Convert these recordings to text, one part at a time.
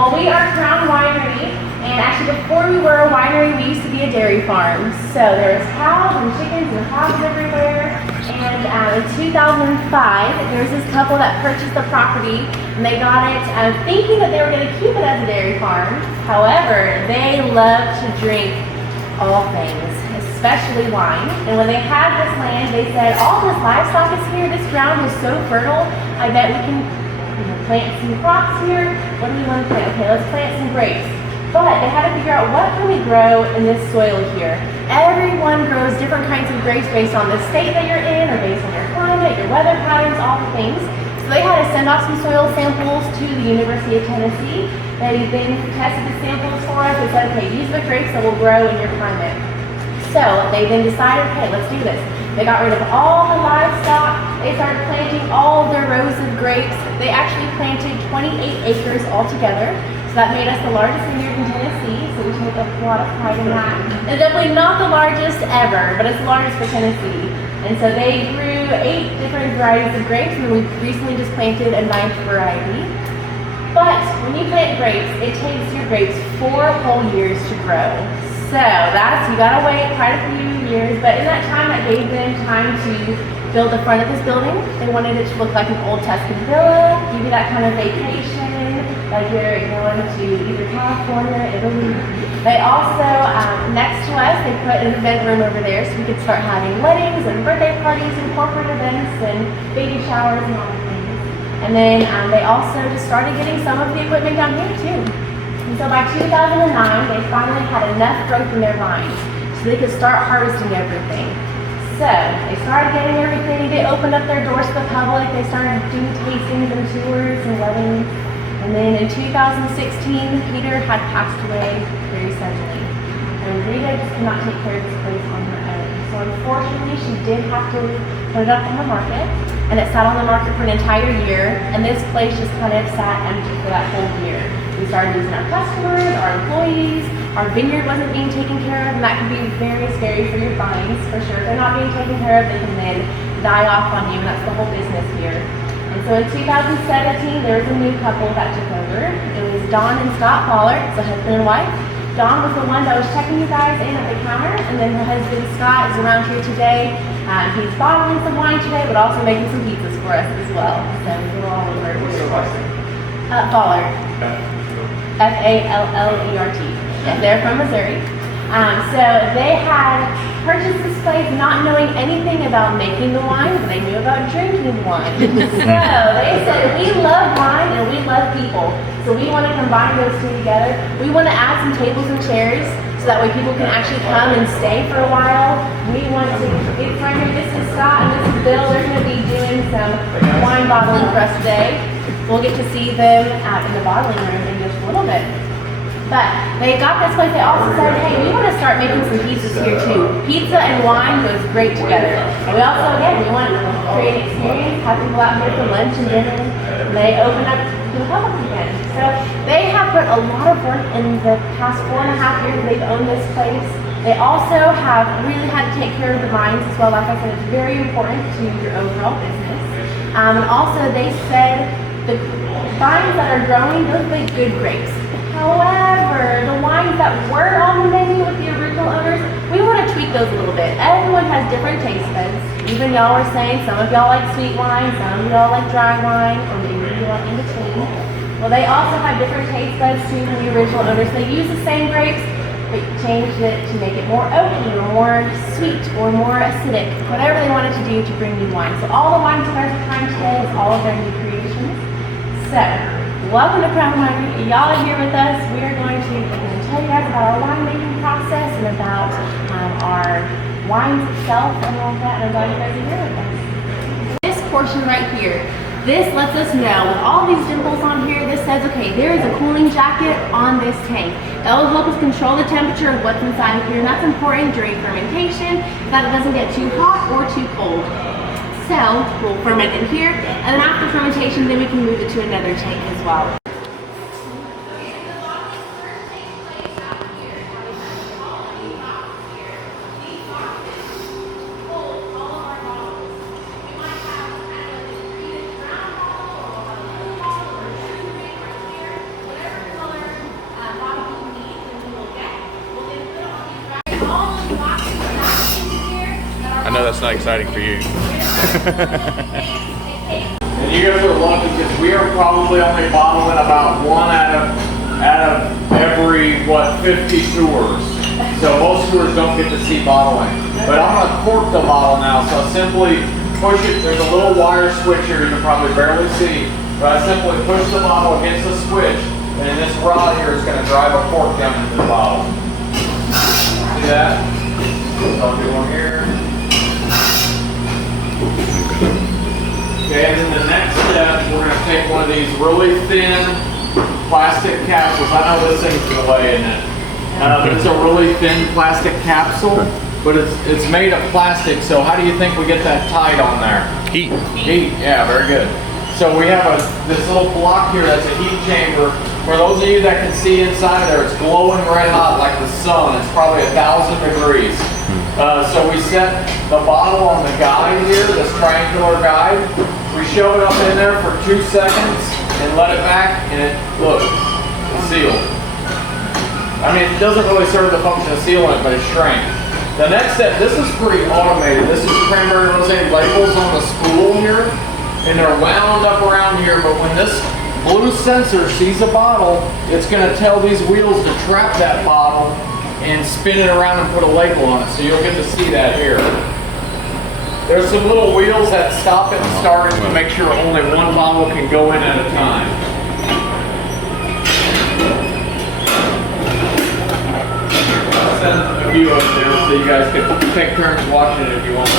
Well, we are Crown Winery, and actually before we were a winery, we used to be a dairy farm. So there was cows and chickens and hogs everywhere. And in 2005, there was this couple that purchased the property, and they got it thinking that they were going to keep it as a dairy farm. However, they love to drink all things, especially wine. And when they had this land, they said, all this livestock is here, this ground is so fertile, I bet we can plant some crops here. What do we want to plant? Okay, let's plant some grapes. But they had to figure out, what can we grow in this soil here? Everyone grows different kinds of grapes based on the state that you're in, or based on your climate, your weather patterns, all the things. So they had to send off some soil samples to the University of Tennessee. They then tested the samples for us and said, okay, these are the grapes that will grow in your climate. So they then decided, okay, let's do this. They got rid of all the livestock. They started planting all their rows of grapes. They actually planted 28 acres altogether. So that made us the largest vineyard in Tennessee. So we take a lot of pride in that. It's definitely not the largest ever, but it's the largest for Tennessee. And so they grew 8 different varieties of grapes, and we recently just planted a 9th variety. But when you plant grapes, it takes your grapes 4 whole years to grow. So you gotta wait quite a few years, but in that time, that gave them time to build the front of this building. They wanted it to look like an old Tuscan villa, give you that kind of vacation, like you're going to either California, Italy. They also, next to us, they put an event room over there so we could start having weddings and birthday parties and corporate events and baby showers and all the things. And then they also just started getting some of the equipment down here too. And so by 2009, they finally had enough growth in their vines so they could start harvesting everything. So they started getting everything. They opened up their doors to the public. They started doing tastings and tours and weddings. And then in 2016, Peter had passed away very suddenly. And Rita just could not take care of this place on her own. So unfortunately, she did have to put it up on the market. And it sat on the market for an entire year. And this place just kind of sat empty for that whole year. We started losing our customers, our employees, our vineyard wasn't being taken care of, and that can be very scary for your vines, for sure. If they're not being taken care of, they can then die off on you, and that's the whole business here. And so in 2017, there was a new couple that took over. It was Dawn and Scott Pollard, it's a husband and wife. Dawn was the one that was checking you guys in at the counter, and then her husband Scott is around here today He's bottling some wine today, but also making some pizzas for us as well. So we're all over. Faller. Fallert. Yeah, they're from Missouri. So they had purchased this place not knowing anything about making the wine, but they knew about drinking wine. So they said, we love wine and we love people. So we want to combine those two together. We want to add some tables and chairs so that way people can actually come and stay for a while. We want to get friendly. This is Scott and this is Bill. They're going to be doing some wine bottling for us today. We'll get to see them in the bottling room in just a little bit. But they got this place, they also said, hey, we want to start making some pizzas here too. Pizza and wine goes great together. And we also, again, we want to create an experience, have people out here for lunch and dinner. And they open up to the public again. So they have put a lot of work in the past 4.5 years they've owned this place. They also have really had to take care of the vines as well. Like I said, it's very important to your overall business. And also they said the vines that are growing, those make good grapes. However, the wines that were on the menu with the original owners, we want to tweak those a little bit. Everyone has different taste buds. Even y'all were saying some of y'all like sweet wine, some of y'all like dry wine, or maybe you want in between. Well, they also have different taste buds too from the original owners. They use the same grapes, but changed it to make it more oaky or more sweet or more acidic, whatever they wanted to do to bring new wine. So all the wines you guys are trying today is all of their new creations. So, welcome to Crown Winery. Y'all are here with us. We are going to tell you guys about our winemaking process and about our wines itself and all that. And I'm glad you guys are here with us. This portion right here, this lets us know with all these dimples on here, this says, okay, there is a cooling jacket on this tank. That will help us control the temperature of what's inside of here. And that's important during fermentation so that it doesn't get too hot or too cold. So we'll ferment in here, and then after fermentation, then we can move it to another tank as well. I know that's not exciting for you. And you guys are lucky because we are probably only bottling about one out of every, 50 tours. So most tours don't get to see bottling. But I'm going to cork the bottle now, so I simply push it. There's a little wire switch here you can probably barely see. But I simply push the bottle against the switch, and this rod here is going to drive a cork down into the bottle. See that? So I'll do one here. Okay, and then the next step, we're going to take one of these really thin plastic capsules. I know this thing's delay in it. It's a really thin plastic capsule, but it's made of plastic, so how do you think we get that tied on there? Heat. Heat, yeah, very good. So we have this little block here that's a heat chamber. For those of you that can see inside there, it's glowing red hot like the sun. It's probably 1,000 degrees. So we set the bottle on the guide here, this triangular guide. We shove it up in there for 2 seconds and let it back, and look, it's sealed. I mean, it doesn't really serve the function of sealing it, but it's shrank. The next step, this is pretty automated. This is cranberry rosé labels on the spool here, and they're wound up around here, but when this blue sensor sees a bottle, it's going to tell these wheels to trap that bottle and spin it around and put a label on it, so you'll get to see that here. There's some little wheels that stop it and start it to make sure only one bottle can go in at a time. I'll send a few of them so you guys can take turns watching it if you want.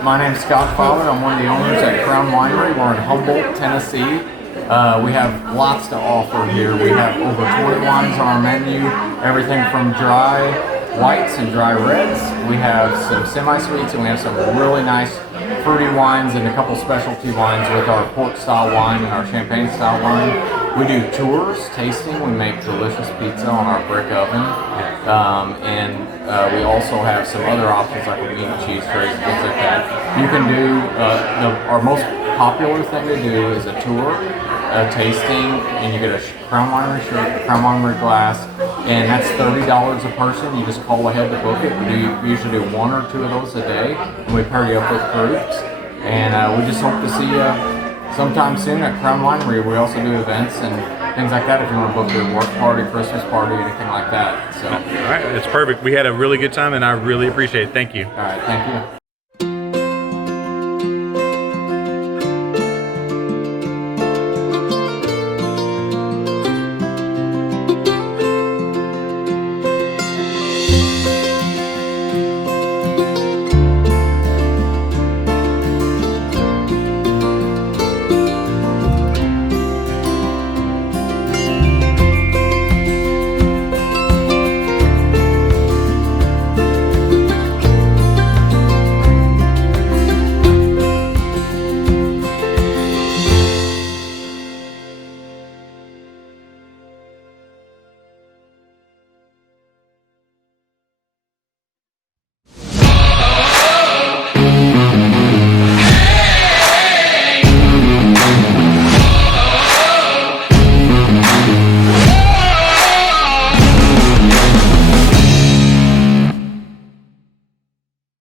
My name's Scott Fowler. I'm one of the owners at Crown Winery. We're in Humboldt, Tennessee. We have lots to offer here. We have over 20 wines on our menu, everything from dry whites and dry reds. We have some semi-sweets, and we have some really nice fruity wines and a couple specialty wines with our port-style wine and our champagne-style wine. We do tours, tasting. We make delicious pizza on our brick oven. We also have some other options like meat and cheese trays and things like that. You can do, our most popular thing to do is a tour, a tasting, and you get a Crown Winery shirt, a Crown Winery glass, and that's $30 a person. You just call ahead to book it. We usually do 1 or 2 of those a day, and we pair you up with groups. And we just hope to see you sometime soon at Crown Winery. We also do events and things like that if you want to book your work party, Christmas party, anything like that. So, All right, it's perfect. We had a really good time, and I really appreciate it. Thank you. All right, thank you.